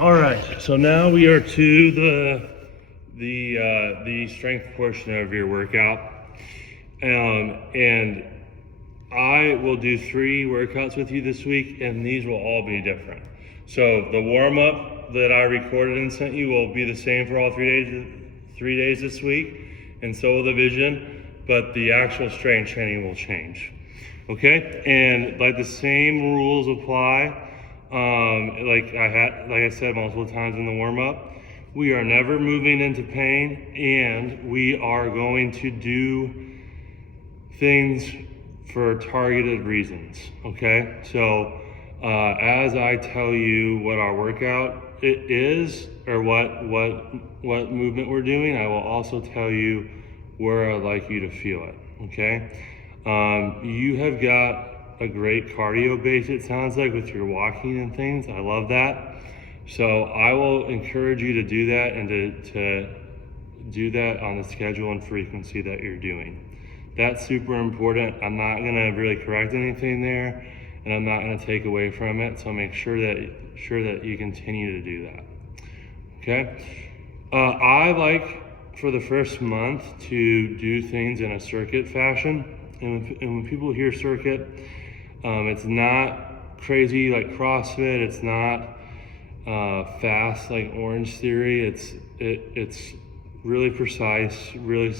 All right, so now we are to the strength portion of your workout, and I will do 3 workouts with you this week, and these will all be different. So the warm up that I recorded and sent you will be the same for all 3 days this week, and so will the vision, but the actual strength training will change. Okay, and like the same rules apply. Like I said multiple times in the warm-up, we are never moving into pain, and we are going to do things for targeted reasons. Okay, so as I tell you what our workout it is, or what movement we're doing, I will also tell you where I'd like you to feel it. Okay, you have got a great cardio base, it sounds like, with your walking and things. I love that. So I will encourage you to do that, and to do that on the schedule and frequency that you're doing. That's super important. I'm not gonna really correct anything there, and I'm not gonna take away from it. So make sure that you continue to do that. Okay. I like for the first month to do things in a circuit fashion, and when people hear circuit, it's not crazy like CrossFit. It's not fast like Orange Theory. It's really precise, really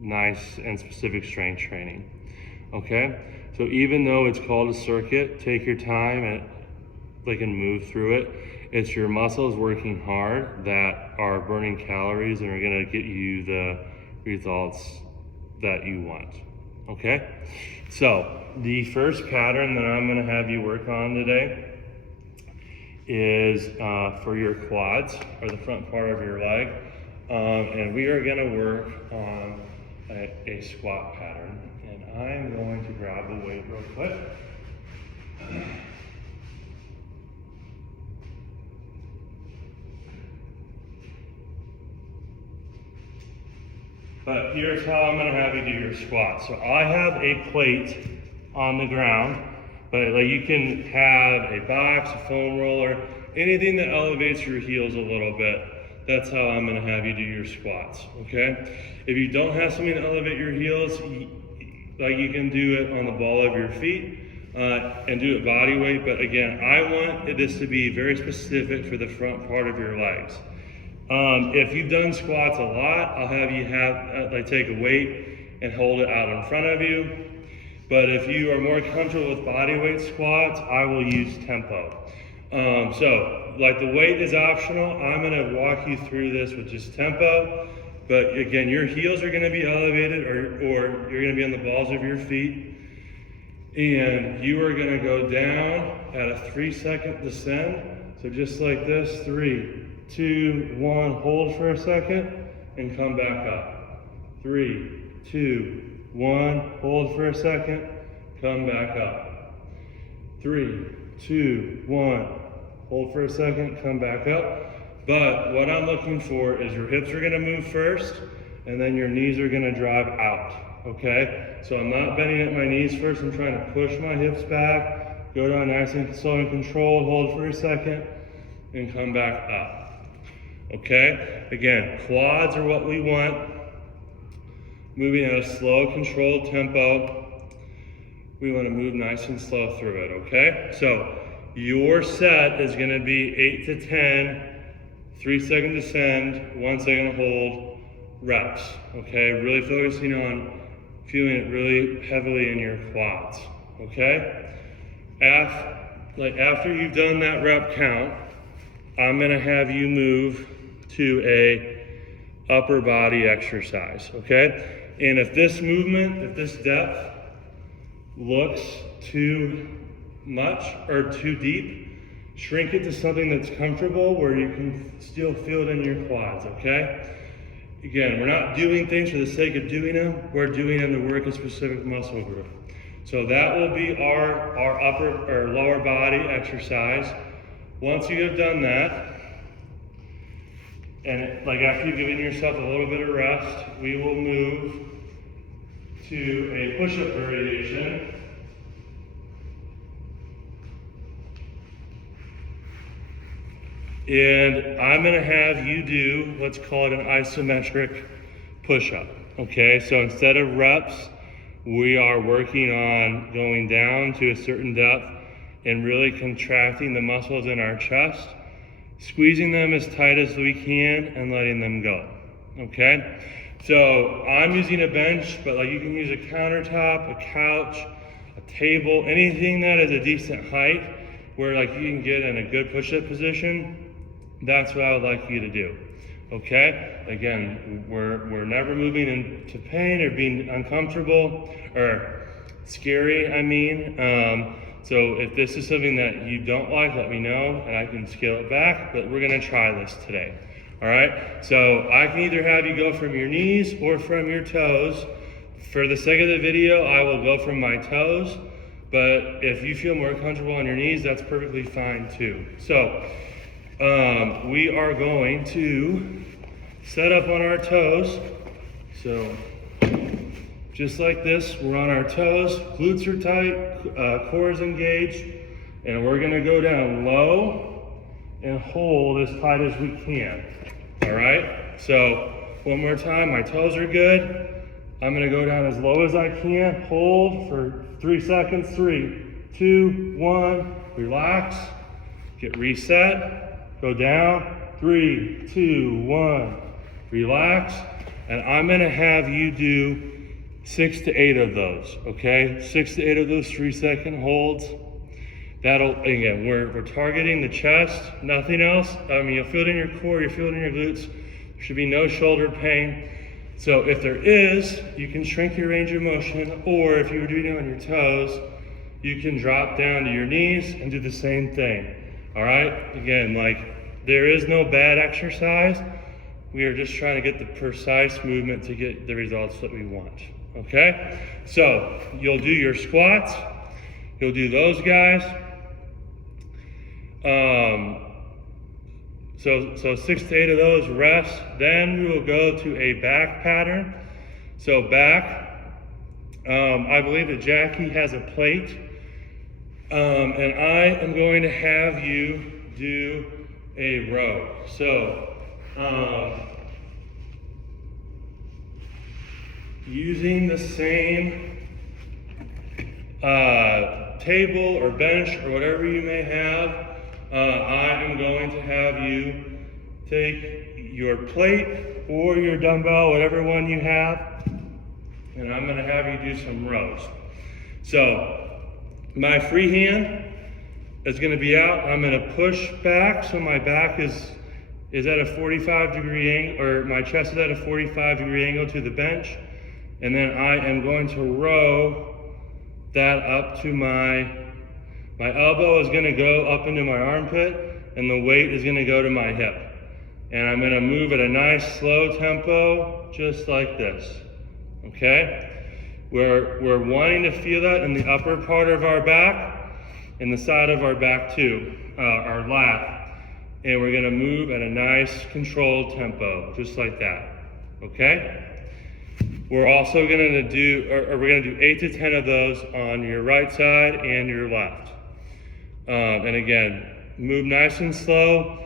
nice and specific strength training. Okay, so even though it's called a circuit, take your time and move through it. It's your muscles working hard that are burning calories and are going to get you the results that you want. Okay, so the first pattern that I'm going to have you work on today is for your quads, or the front part of your leg, and we are going to work on a squat pattern. And I'm going to grab the weight real quick. But here's how I'm going to have you do your squat. So I have a plate on the ground, but you can have a box, a foam roller, anything that elevates your heels a little bit. That's how I'm going to have you do your squats. Okay. If you don't have something to elevate your heels, you can do it on the ball of your feet and do it body weight. But again, I want this to be very specific for the front part of your legs. If you've done squats a lot, I'll have you take a weight and hold it out in front of you. But if you are more comfortable with body weight squats, I will use tempo. So the weight is optional. I'm going to walk you through this with just tempo. But again, your heels are going to be elevated, or you're going to be on the balls of your feet. And you are going to go down at a 3-second descend. So just like this, 3, 2, 1, hold for a second and come back up. 3, 2, 1, hold for a second, come back up. 3, 2, 1, hold for a second, come back up. But what I'm looking for is your hips are gonna move first, and then your knees are gonna drive out, okay? So I'm not bending at my knees first, I'm trying to push my hips back, go down nice and slow and controlled, hold for a second, and come back up. Okay, again, quads are what we want. Moving at a slow, controlled tempo. We want to move nice and slow through it, okay? So your set is going to be 8 to 10, 3-second descend, 1 second hold reps, okay? Really focusing on feeling it really heavily in your quads, okay? After you've done that rep count, I'm going to have you move to a upper body exercise, okay? And if this movement, if this depth looks too much or too deep, shrink it to something that's comfortable where you can still feel it in your quads, okay? Again, we're not doing things for the sake of doing them. We're doing them to work a specific muscle group. So that will be our upper or lower body exercise. Once you have done that, and after you've given yourself a little bit of rest, we will move to a push-up variation. And I'm gonna have you do what's called an isometric push-up, okay? So instead of reps, we are working on going down to a certain depth and really contracting the muscles in our chest, squeezing them as tight as we can and letting them go, okay? So I'm using a bench, but like you can use a countertop, a couch, a table, anything that is a decent height where like you can get in a good push-up position. That's what I would like you to do, okay? Again, we're never moving into pain or being uncomfortable or scary, I mean. So if this is something that you don't like, let me know and I can scale it back, but we're gonna try this today, all right? So I can either have you go from your knees or from your toes. For the sake of the video, I will go from my toes, but if you feel more comfortable on your knees, that's perfectly fine too. So we are going to set up on our toes. So just like this, we're on our toes, glutes are tight, core is engaged, and we're gonna go down low and hold as tight as we can, all right? So one more time, my toes are good. I'm gonna go down as low as I can, hold for 3 seconds, 3, 2, 1, relax, get reset, go down, 3, 2, 1, relax, and I'm gonna have you do 6 to 8 of those, okay? 6 to 8 of those 3-second holds. That'll, again, we're targeting the chest, nothing else. I mean, you'll feel it in your core, you'll feel it in your glutes. There should be no shoulder pain. So if there is, you can shrink your range of motion, or if you were doing it on your toes, you can drop down to your knees and do the same thing, all right? Again, like, there is no bad exercise. We are just trying to get the precise movement to get the results that we want, okay? So you'll do your squats, you'll do those guys. So 6 to 8 of those, rest. Then we will go to a back pattern. So back, I believe that Jackie has a plate. And I am going to have you do a row. So, using the same table or bench or whatever you may have, I am going to have you take your plate or your dumbbell, whatever one you have, and I'm going to have you do some rows. So my free hand is going to be out. I'm going to push back so my back is at a 45-degree angle, or my chest is at a 45-degree angle to the bench, and then I am going to row that up to my elbow is going to go up into my armpit, and the weight is going to go to my hip. And I'm going to move at a nice slow tempo, just like this, okay? We're wanting to feel that in the upper part of our back, and the side of our back too, our lat. And we're going to move at a nice controlled tempo, just like that, okay? We're also going to do, we're going to do 8 to 10 of those on your right side and your left. And again, move nice and slow.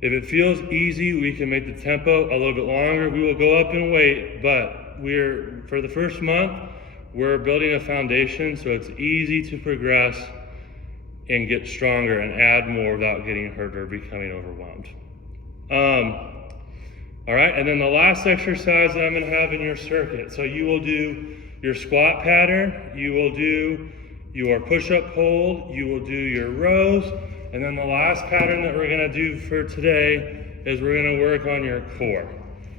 If it feels easy, we can make the tempo a little bit longer. We will go up in weight, but for the first month, we're building a foundation so it's easy to progress and get stronger and add more without getting hurt or becoming overwhelmed. All right, and then the last exercise that I'm gonna have in your circuit. So you will do your squat pattern, you will do your push-up hold, you will do your rows, and then the last pattern that we're gonna do for today is we're gonna work on your core,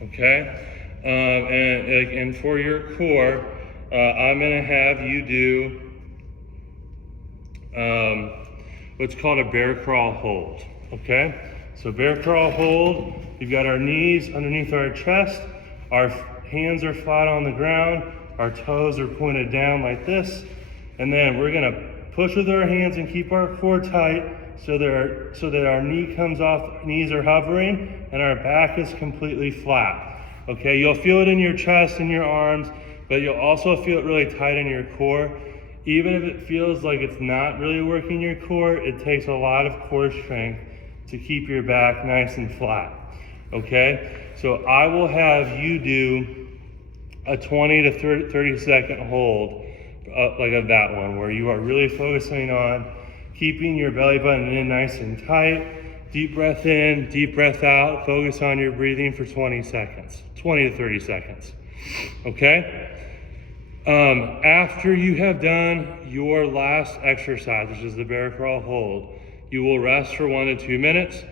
okay? And for your core, I'm gonna have you do what's called a bear crawl hold, okay? So bear crawl hold, we've got our knees underneath our chest, our hands are flat on the ground, our toes are pointed down like this, and then we're gonna push with our hands and keep our core tight so that our knee comes off, knees are hovering, and our back is completely flat. Okay, you'll feel it in your chest and your arms, but you'll also feel it really tight in your core. Even if it feels like it's not really working your core, it takes a lot of core strength to keep your back nice and flat. Okay, so I will have you do a 20 to 30 second hold, like of that one, where you are really focusing on keeping your belly button in nice and tight. Deep breath in, deep breath out. Focus on your breathing for 20 seconds, 20 to 30 seconds. Okay? After you have done your last exercise, which is the bear crawl hold, you will rest for 1 to 2 minutes.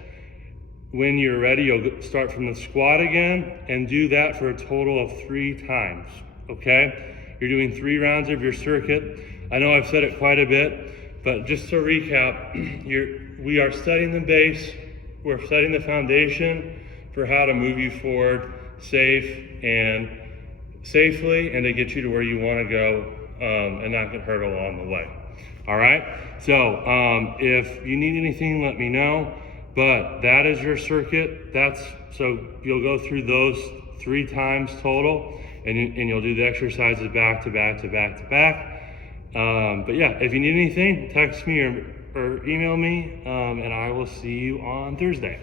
When you're ready, you'll start from the squat again and do that for a total of 3 times, okay? You're doing 3 rounds of your circuit. I know I've said it quite a bit, but just to recap, we are studying the base, we're studying the foundation for how to move you forward safely and to get you to where you want to go and not get hurt along the way. All right? So if you need anything, let me know. But that is your circuit. So you'll go through those 3 times total, and you'll do the exercises back to back to back to back. But yeah, if you need anything, text me or email me, and I will see you on Thursday.